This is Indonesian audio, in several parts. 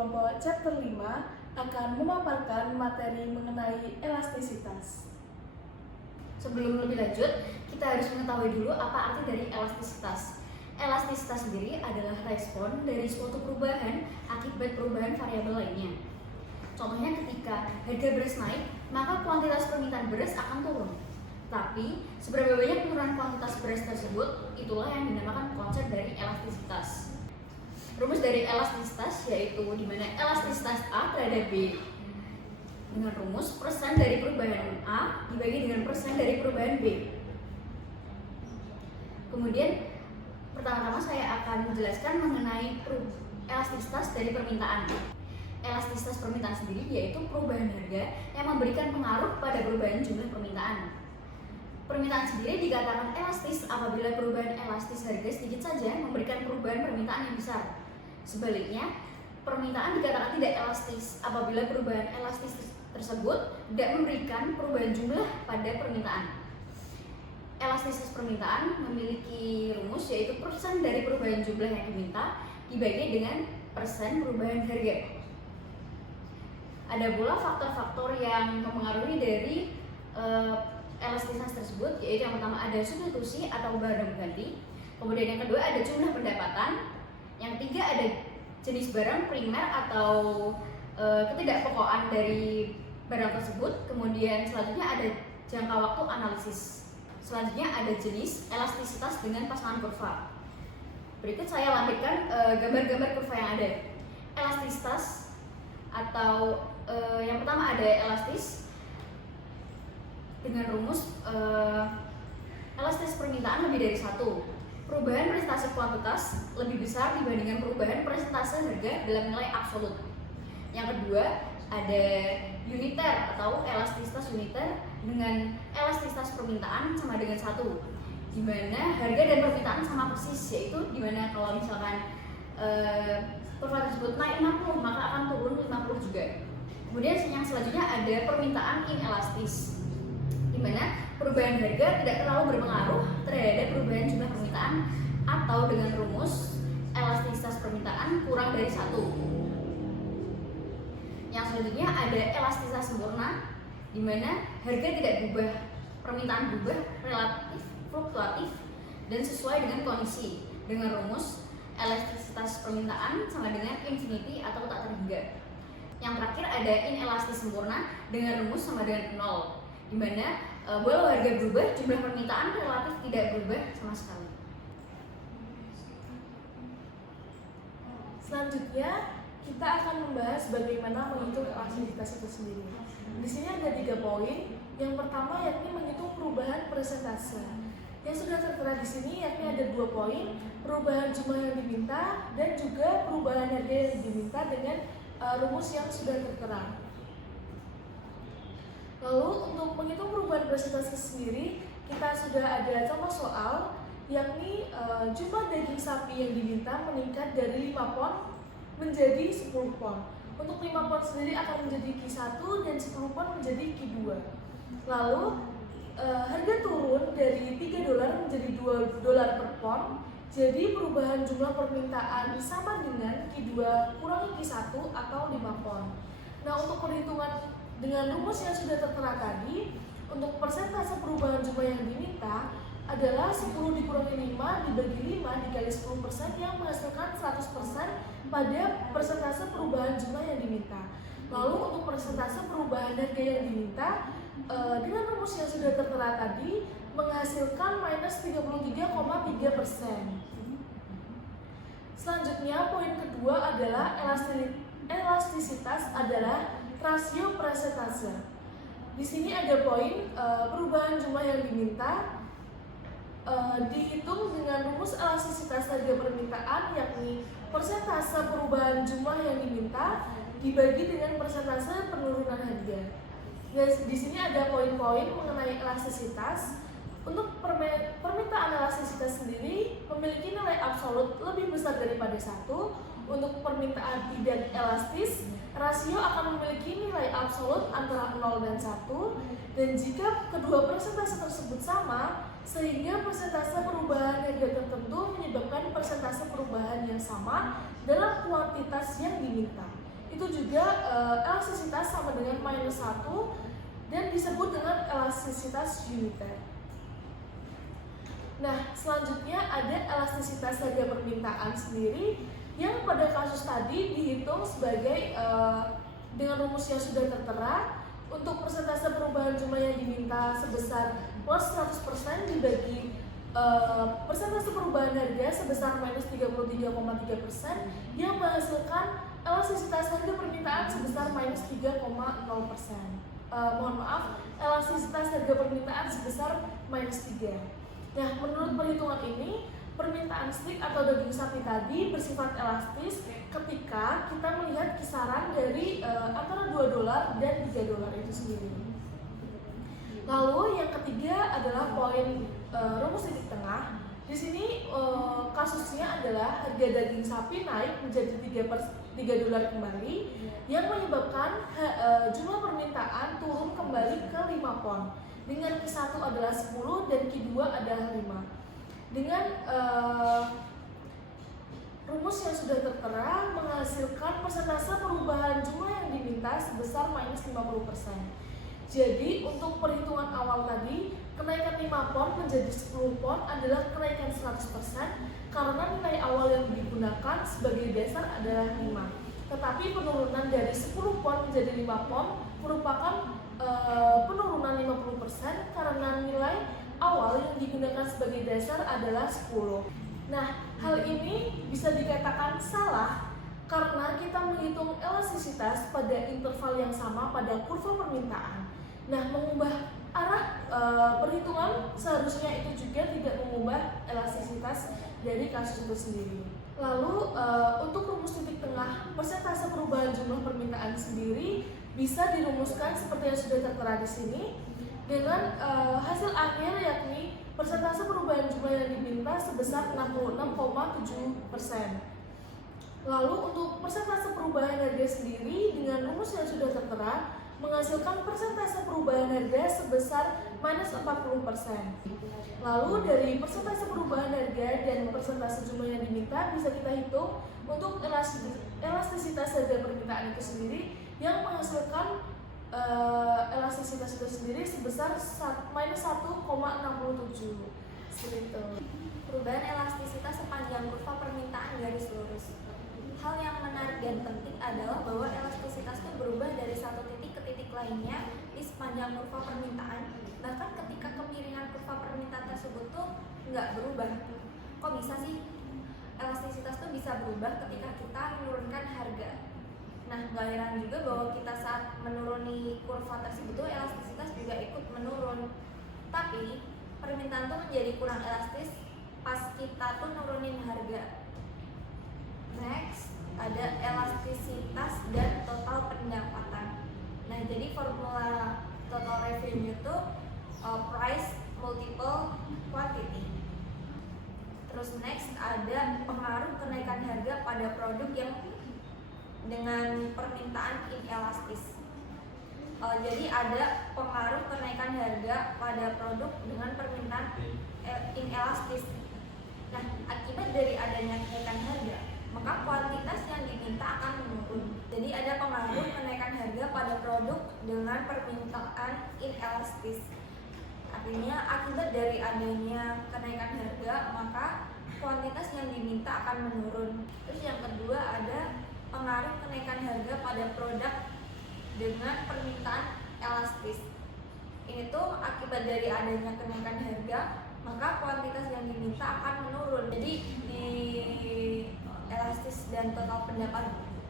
kelompok chapter 5 akan memaparkan materi mengenai elastisitas. Sebelum lebih lanjut, kita harus mengetahui dulu apa arti dari elastisitas. Elastisitas sendiri adalah respon dari suatu perubahan akibat perubahan variabel lainnya. Contohnya ketika harga beras naik, maka kuantitas permintaan beras akan turun. Tapi, seberapa banyak penurunan kuantitas beras tersebut, itulah yang dinamakan konsep dari elastisitas. Rumus dari elastisitas yaitu di mana elastisitas A terhadap B dengan rumus persen dari perubahan A dibagi dengan persen dari perubahan B. Kemudian pertama-tama saya akan menjelaskan mengenai elastisitas dari permintaan. Elastisitas permintaan sendiri yaitu perubahan harga yang memberikan pengaruh pada perubahan jumlah permintaan. Permintaan sendiri dikatakan elastis apabila perubahan elastis harga sedikit saja memberikan perubahan permintaan yang besar. Sebaliknya, permintaan dikatakan tidak elastis apabila perubahan elastis tersebut tidak memberikan perubahan jumlah pada permintaan. Elastisitas permintaan memiliki rumus yaitu persen dari perubahan jumlah yang diminta dibagi dengan persen perubahan harga. Ada pula faktor-faktor yang mempengaruhi dari elastisitas tersebut, yaitu yang pertama ada substitusi atau barang ganti, kemudian yang kedua ada jumlah pendapatan, yang ketiga ada jenis barang primer atau ketidakpokokan dari barang tersebut, kemudian selanjutnya ada jangka waktu analisis, selanjutnya ada jenis elastisitas dengan pasangan kurva. Berikut saya lampirkan gambar-gambar kurva yang ada. Elastisitas atau yang pertama ada elastis dengan rumus elastis permintaan lebih dari 1. Perubahan presentase kuantitas lebih besar dibandingkan perubahan presentase harga dalam nilai absolut. Yang kedua ada uniter atau elastisitas uniter dengan elastisitas permintaan sama dengan 1, di mana harga dan permintaan sama persis, yaitu di mana kalau misalkan kurva tersebut naik 60 maka akan turun 50 juga. Kemudian yang selanjutnya ada permintaan inelastis, di mana perubahan harga tidak terlalu berpengaruh terhadap perubahan jumlah permintaan atau dengan rumus elastisitas permintaan kurang dari 1. Yang selanjutnya ada elastisitas sempurna, di mana harga tidak berubah, permintaan berubah, relatif, fluktuatif, dan sesuai dengan kondisi dengan rumus elastisitas permintaan sama dengan infinity atau tak terhingga. Yang terakhir ada inelastis sempurna dengan rumus sama dengan 0, di mana walau harga berubah, jumlah permintaan relatif tidak berubah sama sekali. Selanjutnya, kita akan membahas bagaimana menghitung elastisitas itu sendiri. Di sini ada 3 poin. Yang pertama yakni menghitung perubahan persentase. Yang sudah tertera di sini yakni ada 2 poin, perubahan jumlah yang diminta dan juga perubahan harga yang diminta dengan rumus yang sudah tertera. Lalu untuk menghitung perubahan persentase sendiri, kita sudah ada contoh soal, yakni jumlah daging sapi yang diminta meningkat dari 5 pon menjadi 10 pon. Untuk 5 pon sendiri akan menjadi Q1 dan 10 pon menjadi Q2. Lalu harga turun dari $3 menjadi $2 per pon. Jadi perubahan jumlah permintaan sama dengan Q2 kurangi Q1 atau 5 pon. Nah, untuk perhitungan dengan rumus yang sudah tertera tadi, untuk persentase perubahan jumlah yang diminta adalah 10 dikurangi 5 dibagi 5 dikali 10% yang menghasilkan 100% pada persentase perubahan jumlah yang diminta. Lalu untuk persentase perubahan harga yang diminta dengan rumus yang sudah tertera tadi menghasilkan minus 33,3%. Selanjutnya poin kedua adalah elastisitas adalah rasio persentase. Di sini ada poin perubahan jumlah yang diminta dihitung dengan rumus elastisitas harga permintaan, yakni persentase perubahan jumlah yang diminta dibagi dengan persentase penurunan harga. Dan di sini ada poin-poin mengenai elastisitas. Untuk permintaan elastisitas sendiri memiliki nilai absolut lebih besar daripada 1. Untuk permintaan tidak elastis, rasio akan memiliki nilai absolut antara 0 dan 1. Dan jika kedua persentase tersebut sama, sehingga persentase perubahan harga tertentu menyebabkan persentase perubahan yang sama dalam kuantitas yang diminta. itu juga elastisitas sama dengan -1 dan disebut dengan elastisitas uniter. Nah, selanjutnya ada elastisitas harga permintaan sendiri yang pada kasus tadi dihitung sebagai dengan rumus yang sudah tertera. Untuk persentase perubahan jumlah yang diminta sebesar plus 100% dibagi persentase perubahan harga sebesar minus 33,3% yang menghasilkan elastisitas harga permintaan sebesar minus 3,0%. Mohon maaf, elastisitas harga permintaan sebesar minus 3. Nah, menurut perhitungan ini, permintaan steak atau daging sapi tadi bersifat elastis ketika kita melihat kisaran dari antara $2 dan $3 itu sendiri. Lalu yang ketiga adalah poin rumus titik tengah. Di sini kasusnya adalah harga daging sapi naik menjadi $3 kembali yang menyebabkan jumlah permintaan turun kembali ke 5 pon. Dengan Q1 adalah 10 dan Q2 adalah 5. Dengan rumus yang sudah tertera menghasilkan persentase perubahan jumlah yang diminta sebesar minus 50%. Jadi untuk perhitungan awal tadi, kenaikan 5 pon menjadi 10 pon adalah kenaikan 100% karena nilai awal yang digunakan sebagai dasar adalah 5. Tetapi penurunan dari 10 pon menjadi 5 pon merupakan penurunan 50% karena nilai awal yang digunakan sebagai dasar adalah 10. Nah, hal ini bisa dikatakan salah karena kita menghitung elastisitas pada interval yang sama pada kurva permintaan. Nah, mengubah arah perhitungan seharusnya itu juga tidak mengubah elastisitas dari kasus itu sendiri. Lalu untuk rumus titik tengah persentase perubahan jumlah permintaan sendiri bisa dirumuskan seperti yang sudah tertera di sini dengan hasil akhir yakni persentase perubahan jumlah yang diminta sebesar 66,7%. Lalu untuk persentase perubahan harga sendiri dengan rumus yang sudah tertera menghasilkan persentase perubahan harga sebesar minus 40%. Lalu dari persentase perubahan harga dan persentase jumlah yang diminta bisa kita hitung untuk elastisitas harga permintaan itu sendiri yang menghasilkan elastisitas itu sendiri sebesar minus 1,67. Seperti itu. Perubahan elastisitas sepanjang kurva permintaan garis lurus. Hal yang menarik dan penting adalah bahwa elastisitas itu berubah dari satu titik ke titik lainnya di sepanjang kurva permintaan. Bahkan ketika kemiringan kurva permintaan tersebut tuh nggak berubah. Kok bisa sih elastisitas tuh bisa berubah ketika kita menurunkan harga? Nah, nggak heran juga bahwa kita saat menuruni kurva tersebut tuh elastisitas juga ikut menurun. Tapi permintaan tuh menjadi kurang elastis pas kita tuh nurunin harga. Next, ada elastisitas dan total pendapatan. Nah, jadi formula total revenue itu price multiple quantity. Terus next ada pengaruh kenaikan harga pada produk yang dengan permintaan inelastis. Jadi ada pengaruh kenaikan harga pada produk dengan permintaan inelastis. Nah, akibat dari adanya kenaikan harga, maka kuantitas yang diminta akan menurun. Jadi ada pengaruh kenaikan harga pada produk dengan permintaan inelastis. Artinya akibat dari adanya kenaikan harga, maka kuantitas yang diminta akan menurun. Terus yang kedua ada pengaruh kenaikan harga pada produk dengan permintaan elastis. Ini tuh akibat dari adanya kenaikan harga, maka kuantitas yang diminta akan menurun. Jadi di elastis dan total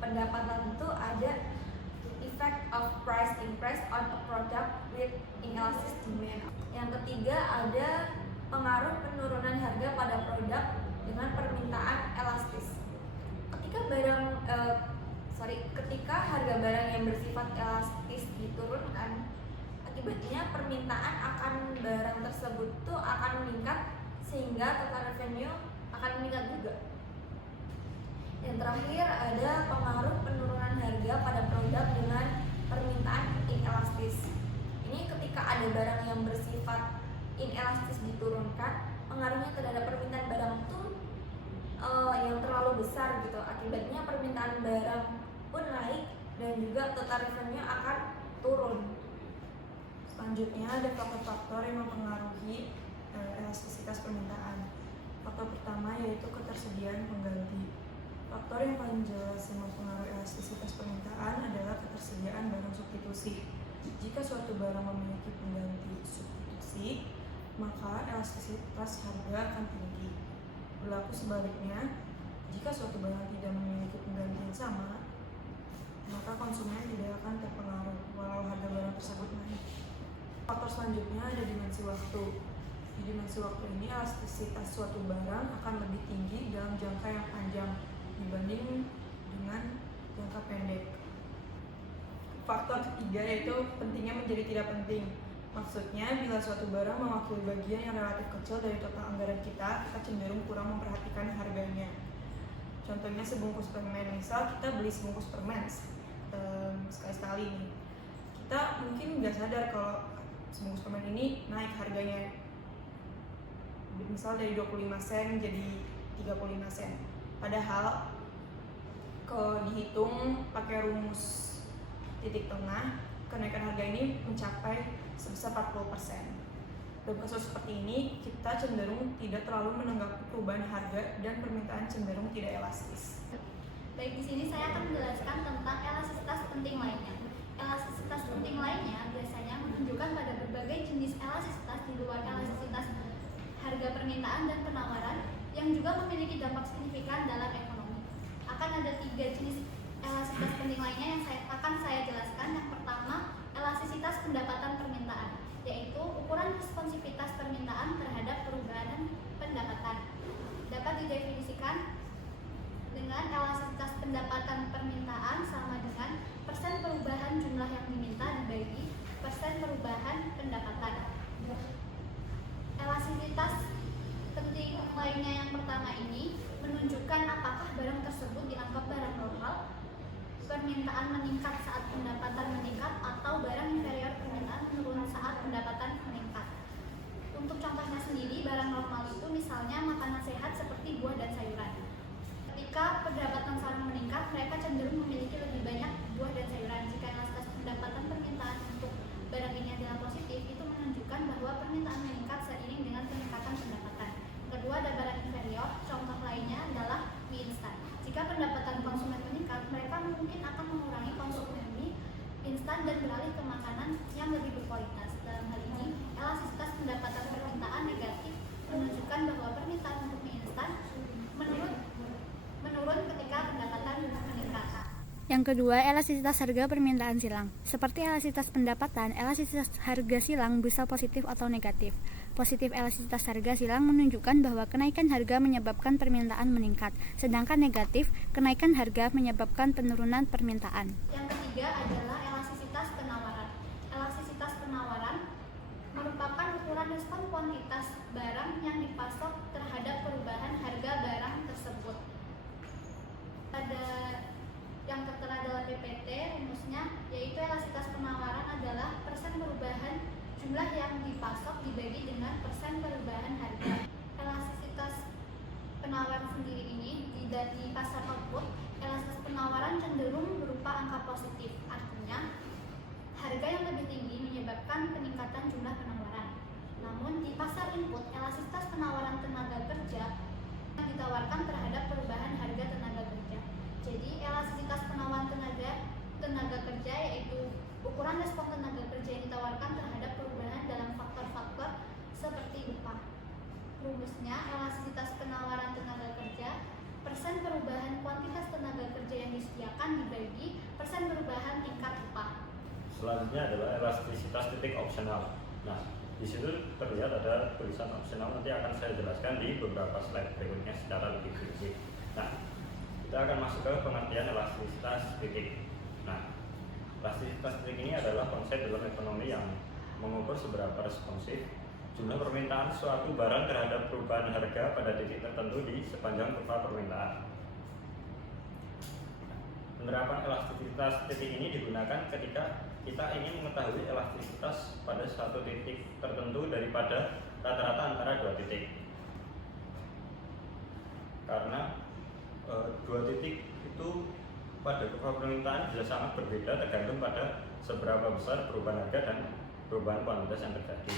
pendapatan itu ada effect of price increase on a product with inelastic demand. Yang ketiga ada pengaruh penurunan harga pada produk dengan permintaan elastis. Ketika harga barang yang bersifat elastis diturunkan, akibatnya permintaan akan barang tersebut tuh akan meningkat sehingga total revenue akan meningkat juga. Yang terakhir ada pengaruh penurunan harga pada produk dengan permintaan inelastis. Ini ketika ada barang yang bersifat inelastis diturunkan, pengaruhnya terhadap permintaan barang itu yang terlalu besar gitu. Akibatnya permintaan barang pun naik dan juga total revenue akan turun. Selanjutnya ada faktor-faktor yang mempengaruhi elastisitas permintaan. Faktor pertama yaitu ketersediaan pengganti. Faktor yang paling jelas yang mempengaruhi elastisitas permintaan adalah ketersediaan barang substitusi. Jika suatu barang memiliki pengganti substitusi, maka elastisitas harga akan tinggi. Berlaku sebaliknya, jika suatu barang tidak memiliki pengganti yang sama, maka konsumen tidak akan terpengaruh walau harga barang tersebut naik. Faktor selanjutnya ada dimensi waktu. Di dimensi waktu ini elastisitas suatu barang akan lebih tinggi dalam jangka yang panjang dibanding dengan jangka pendek. Faktor ketiga yaitu pentingnya menjadi tidak penting. Maksudnya, bila suatu barang mewakili bagian yang relatif kecil dari total anggaran kita cenderung kurang memperhatikan harganya. Contohnya sebungkus permen, misal kita beli sebungkus permen sekali-sekali nih. Kita mungkin nggak sadar kalau sebungkus permen ini naik harganya, misal dari 25 sen jadi 35 sen. Padahal kalau dihitung pakai rumus titik tengah, kenaikan harga ini mencapai sebesar 40%. Dalam kasus seperti ini, kita cenderung tidak terlalu menanggapi perubahan harga dan permintaan cenderung tidak elastis. Baik, di sini saya akan menjelaskan tentang elastisitas penting lainnya. Elastisitas penting lainnya biasanya menunjukkan pada berbagai jenis elastisitas di luar elastisitas harga permintaan dan penawaran yang juga memiliki dampak signifikan dalam ekonomi. Akan ada 3 jenis elastisitas penting lainnya yang akan saya jelaskan. Yang pertama, elastisitas pendapatan permintaan, yaitu ukuran responsivitas permintaan terhadap perubahan pendapatan. Dapat didefinisikan dengan elastisitas pendapatan permintaan sama dengan persen perubahan jumlah yang diminta dibagi persen perubahan pendapatan. Elastisitas penting lainnya yang pertama ini menunjukkan apakah barang tersebut dianggap barang normal, permintaan meningkat saat pendapatan meningkat, atau barang inferior permintaan menurun saat pendapatan meningkat. Untuk contohnya sendiri, barang normal itu misalnya makanan sehat seperti buah dan sayuran. Ketika pendapatan seorang meningkat, mereka cenderung memiliki lebih banyak buah dan sayuran. Jika elastisitas pendapatan permintaan untuk barang ini adalah positif, itu menunjukkan bahwa permintaan meningkat seiring dengan peningkatan pendapatan. Kedua, ada barang inferior. Contoh lainnya adalah mie instan. Jika pendapatan konsumen meningkat, mereka mungkin akan mengurangi konsumsi mie instan dan beralih ke makanan yang lebih berkualitas. Dalam hal ini, elastisitas pendapatan permintaan negatif menunjukkan bahwa permintaan untuk mie instan menurun ketika pendapatan meningkat. Yang kedua, elastisitas harga permintaan silang. Seperti elastisitas pendapatan, elastisitas harga silang bisa positif atau negatif. Positif elastisitas harga silang menunjukkan bahwa kenaikan harga menyebabkan permintaan meningkat, sedangkan negatif, kenaikan harga menyebabkan penurunan permintaan. Yang ketiga adalah elastisitas penawaran. Elastisitas penawaran merupakan ukuran respon kuantitas barang yang dipasok terhadap perubahan harga barang tersebut. Pada yang tertera dalam PPT, rumusnya yaitu elastisitas penawaran adalah persen perubahan jumlah yang dipasok dibagi dengan persen perubahan harga. Elastisitas penawaran sendiri ini di pasar output, elastisitas penawaran cenderung berupa angka positif. Artinya, harga yang lebih tinggi menyebabkan peningkatan jumlah penawaran. Namun di pasar input, elastisitas penawaran tenaga kerja yang ditawarkan terhadap perubahan harga tenaga kerja. Jadi elastisitas penawaran tenaga kerja yaitu ukuran respon tenaga kerja yang ditawarkan terhadap perubahan dalam faktor-faktor seperti upah. Rumusnya, elastisitas penawaran tenaga kerja persen perubahan kuantitas tenaga kerja yang disediakan dibagi persen perubahan tingkat upah. Selanjutnya adalah elastisitas titik opsional. Nah, di situ terlihat ada tulisan opsional, nanti akan saya jelaskan di beberapa slide berikutnya secara lebih rinci. Nah, kita akan masuk ke pengertian elastisitas titik. Nah, elastisitas titik ini adalah konsep dalam ekonomi yang mengukur seberapa responsif jumlah permintaan suatu barang terhadap perubahan harga pada titik tertentu di sepanjang kurva permintaan. Penerapan elastisitas titik ini digunakan ketika kita ingin mengetahui elastisitas pada suatu titik tertentu daripada rata-rata antara dua titik. Karena dua titik itu pada kurva permintaan bisa sangat berbeda tergantung pada seberapa besar perubahan harga dan perubahan kuantitas yang terjadi.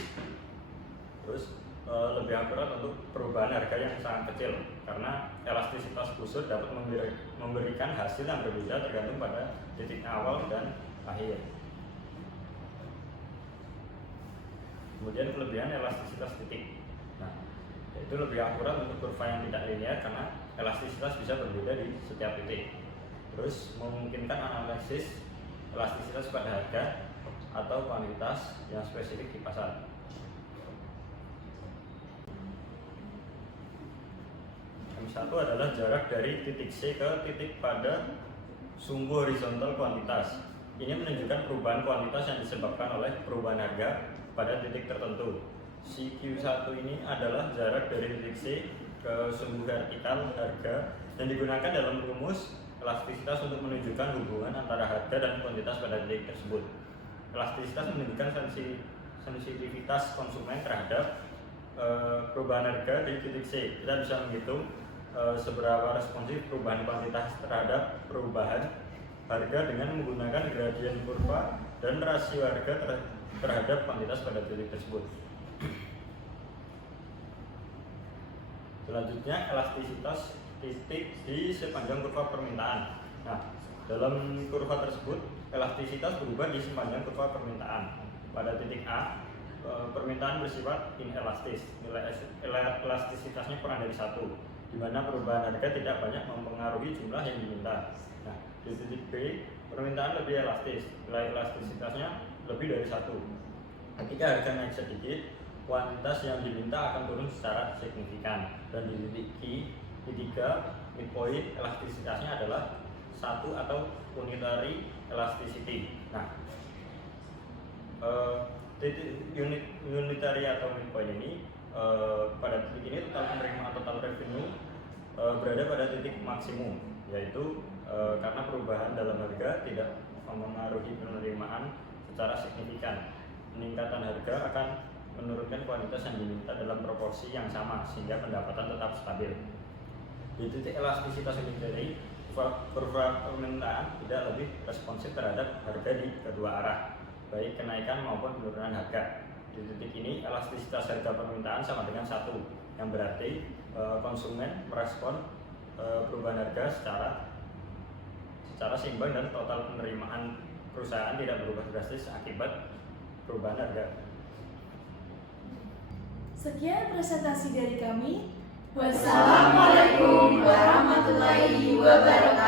Terus lebih akurat untuk perubahan harga yang sangat kecil karena elastisitas busur dapat memberikan hasil yang berbeda tergantung pada titik awal dan akhir. Kemudian kelebihan elastisitas titik. Nah, itu lebih akurat untuk kurva yang tidak linear karena elastisitas bisa berbeda di setiap titik. Terus memungkinkan analisis elastisitas pada harga atau kuantitas yang spesifik di pasar. Satu adalah jarak dari titik C ke titik pada sumbu horizontal kuantitas. Ini menunjukkan perubahan kuantitas yang disebabkan oleh perubahan harga pada titik tertentu. CQ1 ini adalah jarak dari titik C ke sumbu vertikal harga dan digunakan dalam rumus elastisitas untuk menunjukkan hubungan antara harga dan kuantitas pada titik tersebut. Elastisitas menunjukkan sensitivitas konsumen terhadap perubahan harga di titik C. Kita bisa menghitung seberapa responsif perubahan kuantitas terhadap perubahan harga dengan menggunakan gradien kurva dan rasio harga terhadap kuantitas pada titik tersebut. Selanjutnya, elastisitas titik di sepanjang kurva permintaan. Nah, dalam kurva tersebut, elastisitas berubah di sepanjang kurva permintaan. Pada titik A, permintaan bersifat inelastis, nilai elastisitasnya kurang dari 1, di mana perubahan harga tidak banyak mempengaruhi jumlah yang diminta. Nah, di titik B, permintaan lebih elastis, nilai elastisitasnya lebih dari 1. Ketika harga naik sedikit, kuantitas yang diminta akan turun secara signifikan. Dan di titik Q3, midpoint elastisitasnya adalah 1 atau unitary elasticity. Nah, titik unitary atau midpoint ini pada titik ini total penerimaan total revenue berada pada titik maksimum, yaitu karena perubahan dalam harga tidak mempengaruhi penerimaan secara signifikan. Peningkatan harga akan menurunkan kuantitas yang diminta dalam proporsi yang sama sehingga pendapatan tetap stabil. Di titik elastisitas unitary, kurva permintaan tidak lebih responsif terhadap harga di kedua arah, baik kenaikan maupun penurunan harga. Di titik ini elastisitas harga permintaan sama dengan 1, yang berarti konsumen merespon perubahan harga secara seimbang dan total penerimaan perusahaan tidak berubah drastis akibat perubahan harga. Sekian presentasi dari kami. Wassalamualaikum warahmatullahi wabarakatuh.